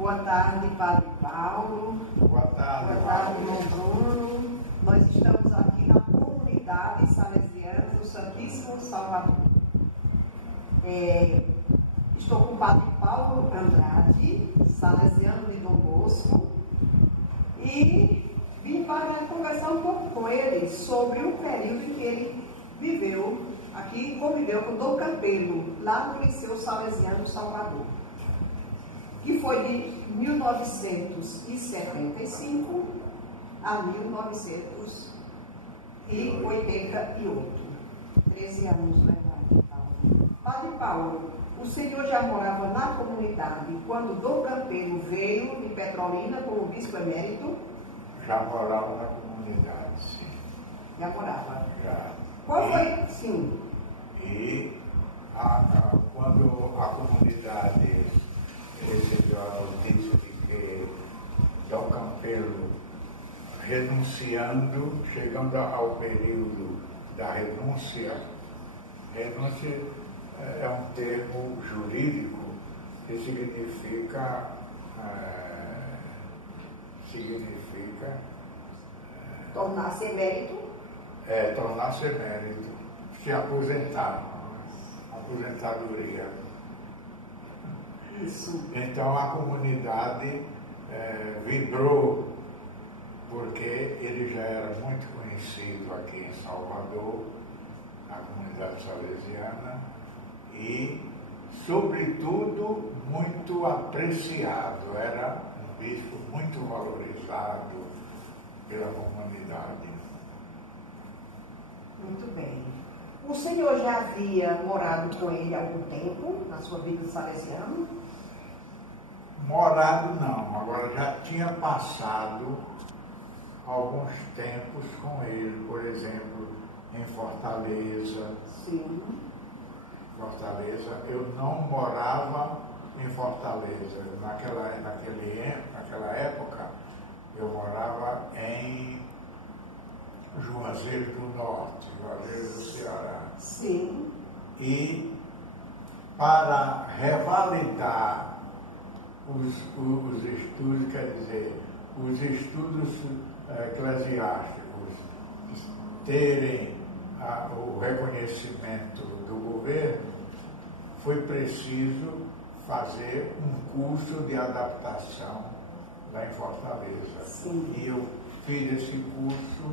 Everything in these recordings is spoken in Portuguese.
Boa tarde, Padre Paulo. Boa tarde, irmão Bruno. Nós estamos aqui na comunidade salesiana do Santíssimo Salvador. Estou com o Padre Paulo Andrade, salesiano de Dom Bosco, e vim para conversar um pouco com ele sobre o período em que ele viveu aqui, conviveu com Dom Campelo, lá no Liceu Salesiano de Salvador, que foi de 1975 a 1988. 13 anos, né, Padre Paulo? Padre Paulo, o senhor já morava na comunidade quando Dom Campelo veio de Petrolina como bispo emérito? Já morava na comunidade, sim. Já morava? Já. Qual foi? Sim. E quando a comunidade recebeu a notícia de que Dom Campelo renunciando, chegando ao período da renúncia é um termo jurídico que significa Tornar-se emérito? Tornar-se emérito, se aposentar, aposentadoria. Isso. Então a comunidade vibrou, porque ele já era muito conhecido aqui em Salvador, na comunidade salesiana, e, sobretudo, muito apreciado. Era um bispo muito valorizado pela comunidade. Muito bem. O senhor já havia morado com ele há algum tempo, na sua vida de salesiano? Morado não, agora já tinha passado alguns tempos com ele, por exemplo, em Fortaleza. Sim. Fortaleza, eu não morava em Fortaleza. Naquela época, eu morava em Juazeiro do Norte, Juazeiro do Ceará. Sim. E para revalidar os estudos, quer dizer, os estudos eclesiásticos terem o reconhecimento do governo, foi preciso fazer um curso de adaptação lá em Fortaleza. Sim. E eu fiz esse curso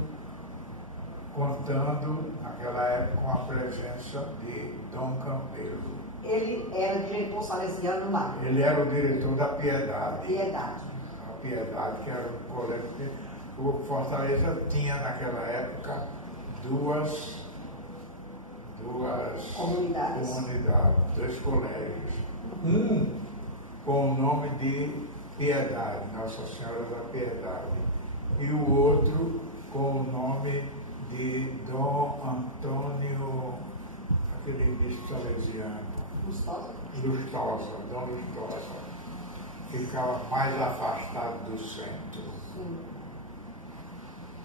contando, naquela época, com a presença de Dom Campelo. Ele era diretor salesiano lá? Ele era o diretor da Piedade. Piedade. A Piedade, que era um colégio. O Fortaleza tinha, naquela época, duas comunidades, dois colégios. Um com o nome de Piedade, Nossa Senhora da Piedade, e o outro com o nome de Dom Antônio, aquele bispo salesiano. Lustosa? Dom Lustosa. Ficava mais afastado do centro. Sim.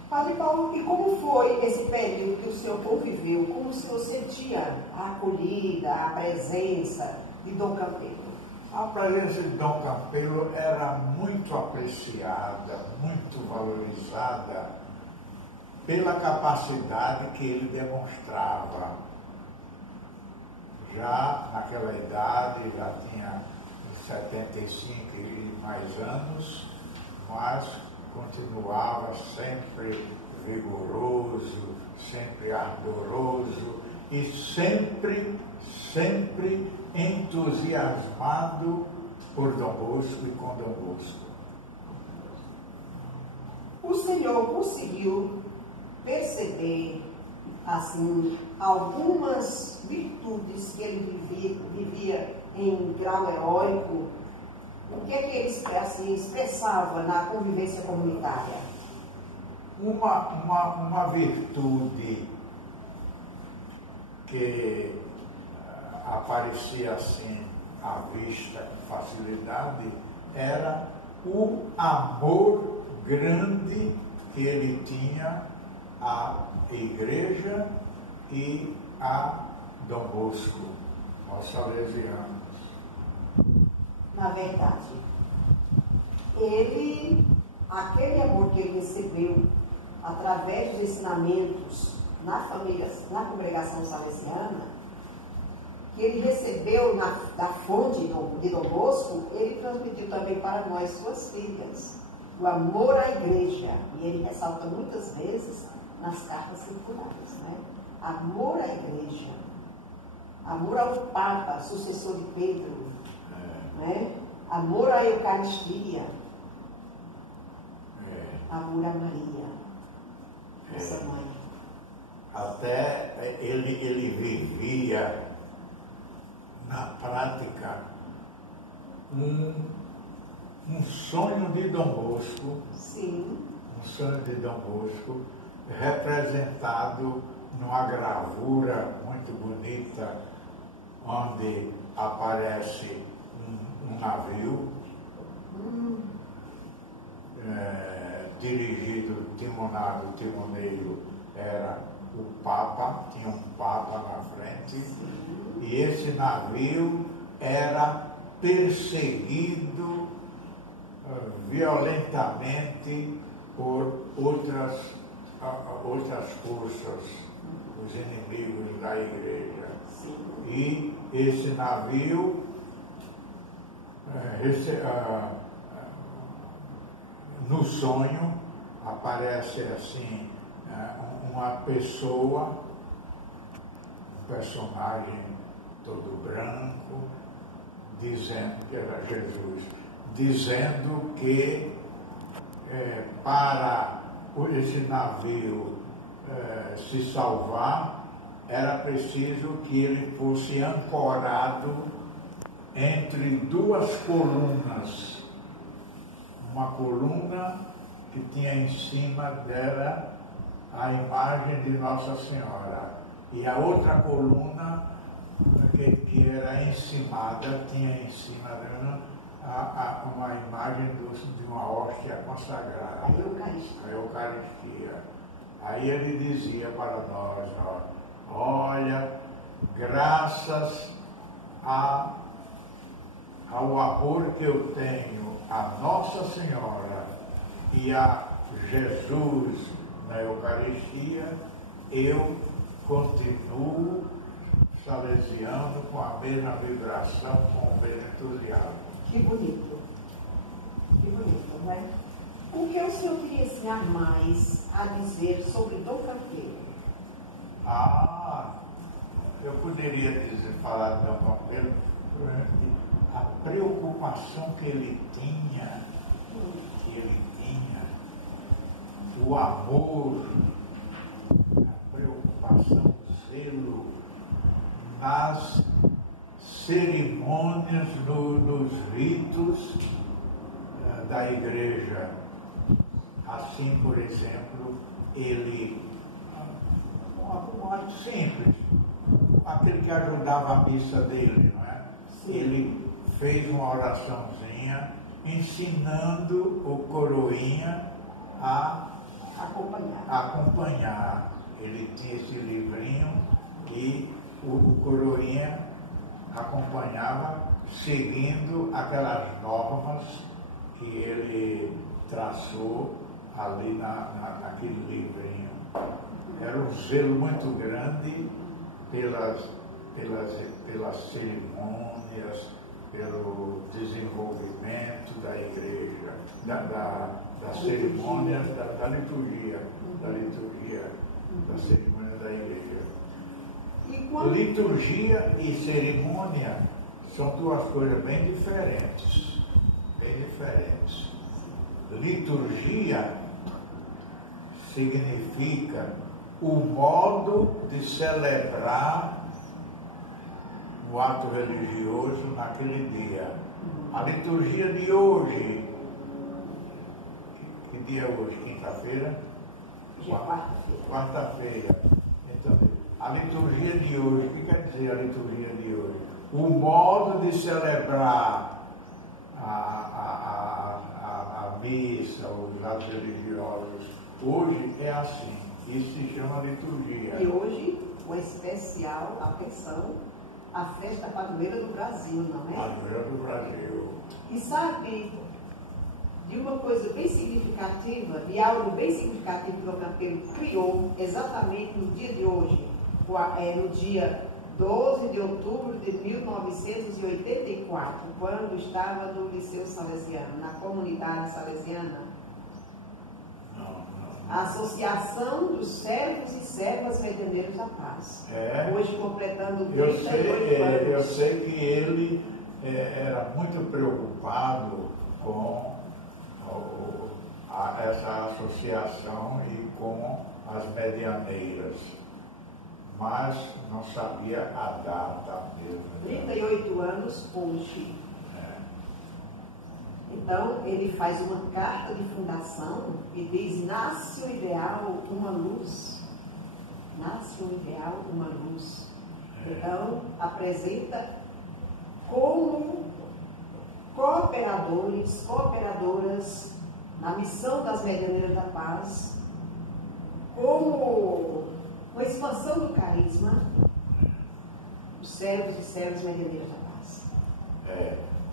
Padre Paulo, e como foi esse período que o senhor conviveu? Como o senhor sentia a acolhida, a presença de Dom Campelo? A presença de Dom Campelo era muito apreciada, muito valorizada pela capacidade que ele demonstrava. Já naquela idade, já tinha 75 e mais anos, mas continuava sempre vigoroso, sempre ardoroso e sempre entusiasmado por Dom Bosco e com Dom Bosco. O senhor conseguiu perceber, assim, algumas virtudes que ele vivia em grau heróico? O que é que ele assim, expressava na convivência comunitária? Uma virtude que aparecia assim à vista com facilidade era o amor grande que ele tinha à igreja e a Dom Bosco, aos salesianos. Na verdade, aquele amor que ele recebeu através dos ensinamentos na família, na congregação salesiana, que ele recebeu da fonte de Dom Bosco, ele transmitiu também para nós, suas filhas, o amor à igreja. E ele ressalta muitas vezes nas cartas circulares, né? Amor à igreja, amor ao Papa, sucessor de Pedro, né? Amor à Eucaristia, amor a Maria, nossa mãe. Até ele vivia na prática um sonho de Dom Bosco. Sim. Um sonho de Dom Bosco, representado numa gravura muito bonita, onde aparece um navio dirigido, timonado, o timoneiro era o Papa, tinha um Papa na frente. Sim. E esse navio era perseguido violentamente por outras forças, os inimigos da igreja. Sim. E esse navio no sonho aparece assim uma pessoa, um personagem todo branco, dizendo que era Jesus, dizendo que para esse navio se salvar era preciso que ele fosse ancorado entre duas colunas. Uma coluna que tinha em cima dela a imagem de Nossa Senhora, e a outra coluna que era encimada, tinha em cima dela uma imagem de uma hóstia consagrada, a Eucaristia. Aí ele dizia para nós, olha, graças ao amor que eu tenho a Nossa Senhora e a Jesus na Eucaristia, eu continuo salesiano com a mesma vibração, com o mesmo entusiasmo. Que bonito, né? O que o senhor queria ensinar mais a dizer sobre Dom Campeiro? Eu poderia falar de Dom Campeiro, a preocupação que ele tinha, o amor, a preocupação, o zelo nas cerimônias, nos ritos da igreja. Assim, por exemplo, ele, um ato simples, aquele que ajudava a missa dele, não é? Sim. Ele fez uma oraçãozinha ensinando o coroinha a acompanhar. Ele tinha esse livrinho e o coroinha acompanhava seguindo aquelas normas que ele traçou ali naquele livrinho. Era um zelo muito grande pelas cerimônias, pelo desenvolvimento da igreja, da cerimônia, da liturgia, da cerimônia da igreja. Liturgia e cerimônia são duas coisas bem diferentes. Liturgia significa o modo de celebrar o ato religioso naquele dia. A liturgia de hoje, que dia é hoje? Quinta-feira? Quarta-feira. Então, a liturgia de hoje, o que quer dizer a liturgia de hoje? O modo de celebrar a missa, os atos religiosos, hoje é assim. Isso se chama liturgia. E hoje, o especial, atenção, a festa padroeira do Brasil, não é? Padroeira do Brasil. E sabe de uma coisa bem significativa, de algo bem significativo que o Campelo criou exatamente no dia de hoje, no dia 12 de outubro de 1984, quando estava no Liceu Salesiano, na comunidade salesiana. A Associação dos Servos e Servas Medianeiros da Paz. Hoje completando 38 anos. Eu sei que ele era muito preocupado com essa associação e com as medianeiras, mas não sabia a data mesmo. 38 anos hoje. Então, ele faz uma carta de fundação e diz: nasce o ideal, uma luz. Nasce o ideal, uma luz. Então, apresenta como cooperadoras na missão das Medianeiras da Paz, como uma expansão do carisma, os servos e servas medianeiras da paz.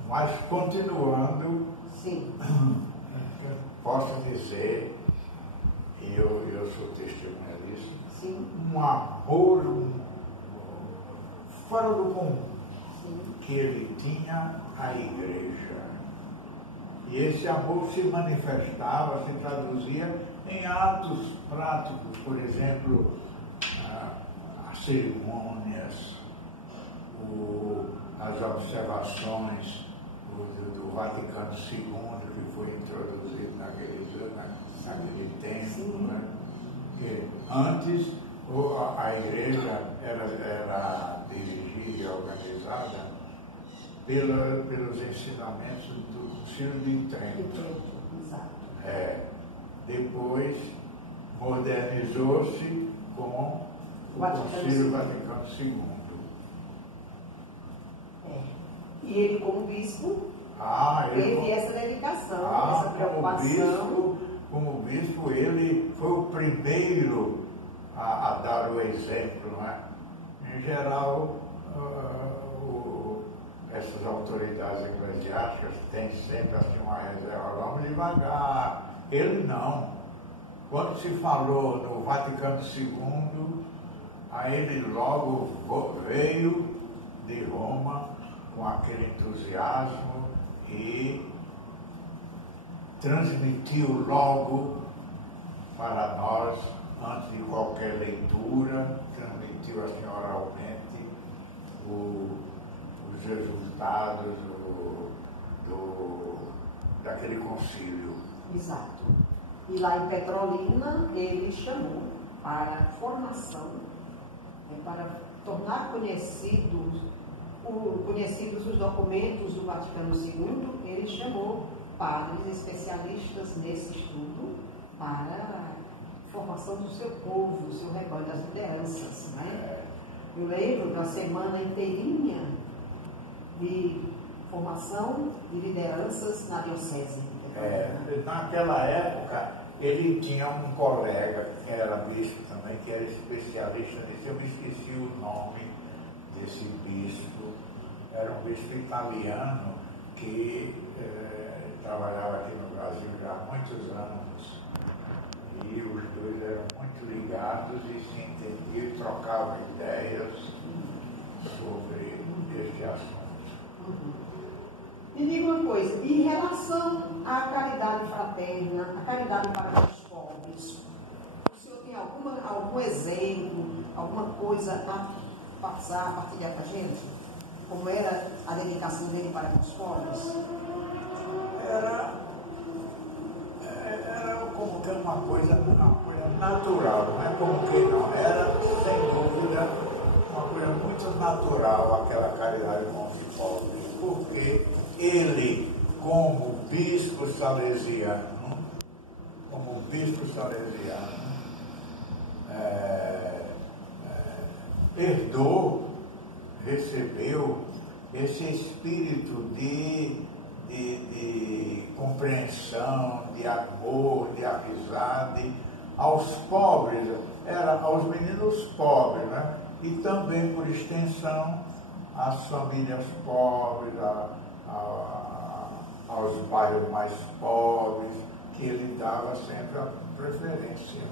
Mas continuando, sim, posso dizer, e eu sou testemunha disso, sim, um amor fora do comum, sim, que ele tinha à igreja. E esse amor se manifestava, se traduzia em atos práticos, por exemplo, as cerimônias, as observações do Vaticano II, que foi introduzido naquele tempo. Né? Antes, a igreja era dirigida e organizada pelos ensinamentos do Concílio de Trento. Depois, modernizou-se com o Concílio Vaticano II. E ele, como bispo, teve essa dedicação, essa preocupação. Como bispo, ele foi o primeiro a dar o exemplo, né? Em geral, essas autoridades eclesiásticas têm sempre assim uma reserva: vamos devagar. Ele não. Quando se falou no Vaticano II, aí ele logo veio de Roma com aquele entusiasmo e transmitiu logo para nós, antes de qualquer leitura, transmitiu assim oralmente os resultados daquele concílio. Exato. E lá em Petrolina ele chamou para formação, para tornar conhecidos os documentos do Vaticano II, ele chamou padres especialistas nesse estudo para a formação do seu povo, do seu rebanho, das lideranças. Né? Eu lembro da semana inteirinha de formação de lideranças na diocese. Naquela época, ele tinha um colega que era bispo também, que era especialista nisso. Eu me esqueci o nome desse bispo. Era um bispo italiano que trabalhava aqui no Brasil já há muitos anos. E os dois eram muito ligados e se entendiam e trocavam ideias sobre este assunto. Me diga uma coisa, em relação à caridade fraterna, à caridade para os pobres, o senhor tem algum exemplo, alguma coisa a passar, a partilhar com a gente? Como era a dedicação dele para os pobres? Era como que uma coisa natural, não é como que não, era sem dúvida uma coisa muito natural aquela caridade com os pobres, porque ele, como bispo salesiano, recebeu esse espírito de compreensão, de amor, de amizade aos pobres, aos meninos pobres, né? E também, por extensão, às famílias pobres, aos bairros mais pobres, que ele dava sempre a preferência.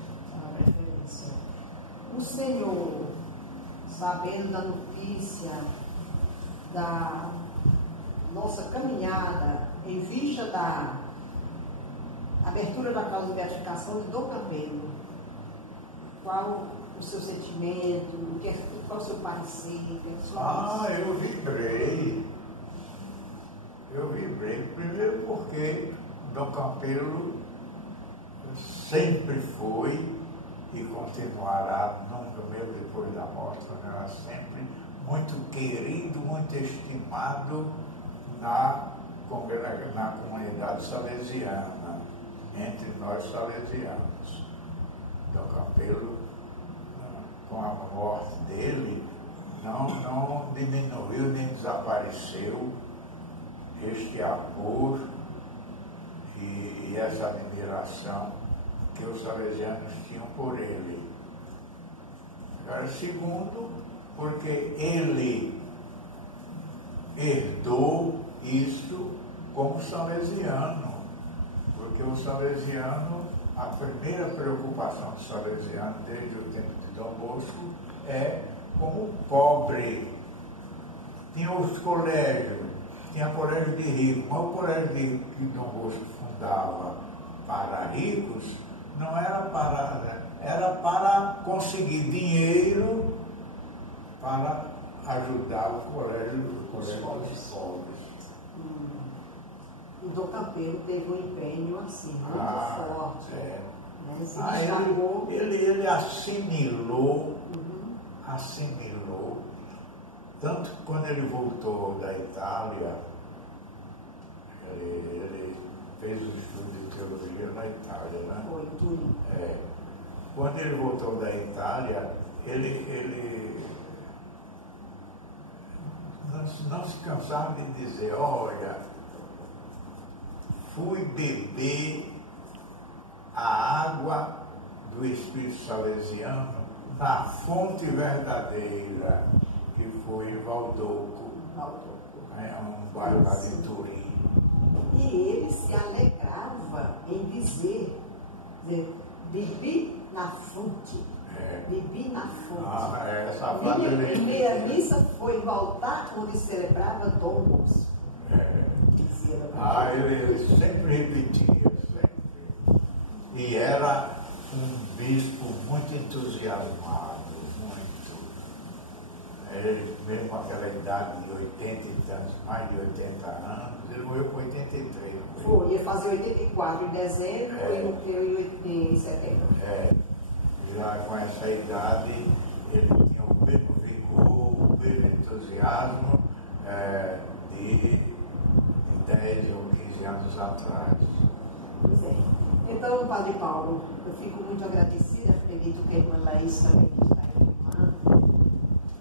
O senhor, sabendo da notícia da nossa caminhada em vista da abertura da causa de beatificação de Dom Campelo, qual o seu sentimento, qual o seu parecer? Eu vibrei, primeiro porque Dom Campelo sempre foi e continuará, nunca mesmo depois da morte, continuará sempre muito querido, muito estimado na comunidade salesiana, entre nós salesianos. Dom Campelo, com a morte dele, não diminuiu nem desapareceu este amor e essa admiração que os salesianos tinham por ele. Agora, segundo, porque ele herdou isso como salesiano, porque o salesiano, a primeira preocupação do salesiano desde o tempo de Dom Bosco é como pobre. Tinha os colégios, tinha colégio de ricos, mas o colégio que Dom Bosco fundava para ricos não era para conseguir dinheiro para ajudar o colégio dos pobres. O Dom Campelo teve um empenho assim, muito forte. É. Né? Se destacou. Ele assimilou, tanto que quando ele voltou da Itália, ele fez o estudo de teologia na Itália, né? Foi, tudo. Quando ele voltou da Itália, ele não se cansava de dizer, olha, fui beber a água do Espírito Salesiano na fonte verdadeira, que foi em Valdoco, um bairro lá de Turim. E ele se alegrava em dizer, bebi na fonte. Bebi na fonte. Essa Minha primeira missa foi voltar onde celebrava Dom Bosco. Ele sempre repetia, sempre. E era um bispo muito entusiasmado, muito. Ele, mesmo com aquela idade de 80 e tantos, mais de 80 anos, ele morreu com 83. Foi, ia fazer 84 em dezembro e morreu em setembro. Já com essa idade, ele tinha o mesmo vigor, o mesmo entusiasmo de 10 ou 15 anos atrás. Pois é. Então, Padre Paulo, eu fico muito agradecida, acredito que a irmã Laís também está informando.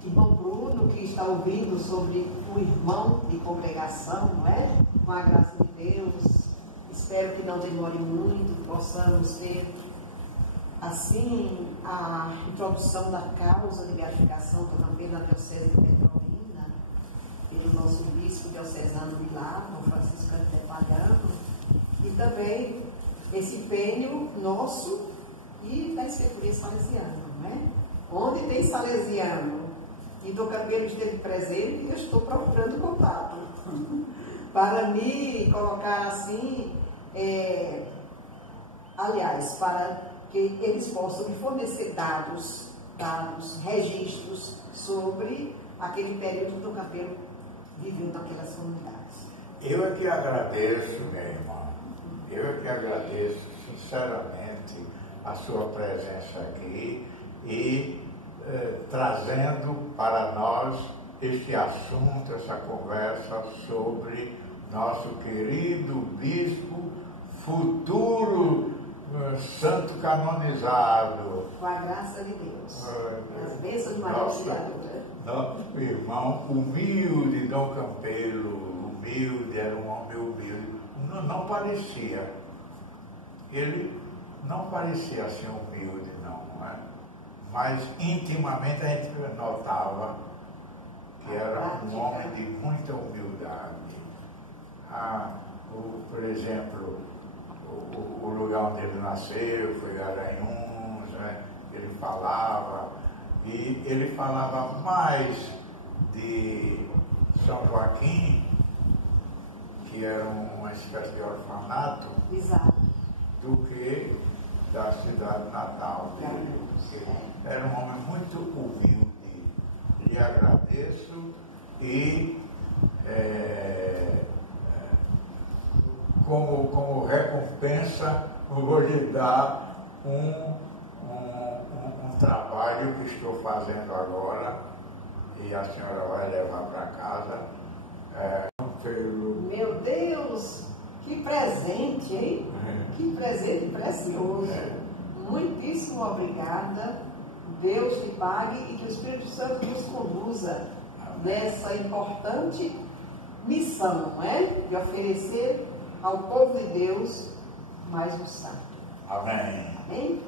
Irmão Bruno, que está ouvindo sobre o irmão de congregação, não é? Com a graça de Deus, espero que não demore muito, possamos ter, assim, a introdução da causa de beatificação também na Diocese de Petrolina, pelo nosso bispo diocesano de lá, o Francisco Antepalhano, e também esse empenho nosso e da Secretaria Salesiana, não é? Onde tem salesiano e Dom Campelo esteve presente, eu estou procurando contato para me colocar assim, aliás, para que eles possam me fornecer dados, registros sobre aquele período que Dom Campelo viveu naquelas comunidades. Eu é que agradeço, minha irmã, eu é que agradeço sinceramente a sua presença aqui e trazendo para nós este assunto, essa conversa sobre nosso querido bispo, futuro santo canonizado. Com a graça de Deus. As bênçãos de Maria Auxiliadora. Nosso irmão humilde, Dom Campelo, humilde, era um homem humilde. Não parecia. Ele não parecia ser humilde, não é? Mas intimamente a gente notava que era um homem de muita humildade. por exemplo, o lugar onde ele nasceu, foi Garanhuns, né? Ele falava, e ele falava mais de São Joaquim, que era uma espécie de orfanato, Exato. do que da cidade natal dele. Era um homem muito humilde. Lhe agradeço e como recompensa vou lhe dar um trabalho que estou fazendo agora e a senhora vai levar para casa. Meu Deus, que presente, hein? Que presente precioso. Muitíssimo obrigada. Deus te pague e que o Espírito Santo nos conduza nessa importante missão, não é? De oferecer ao povo de Deus mais um sábado. Amém. Amém?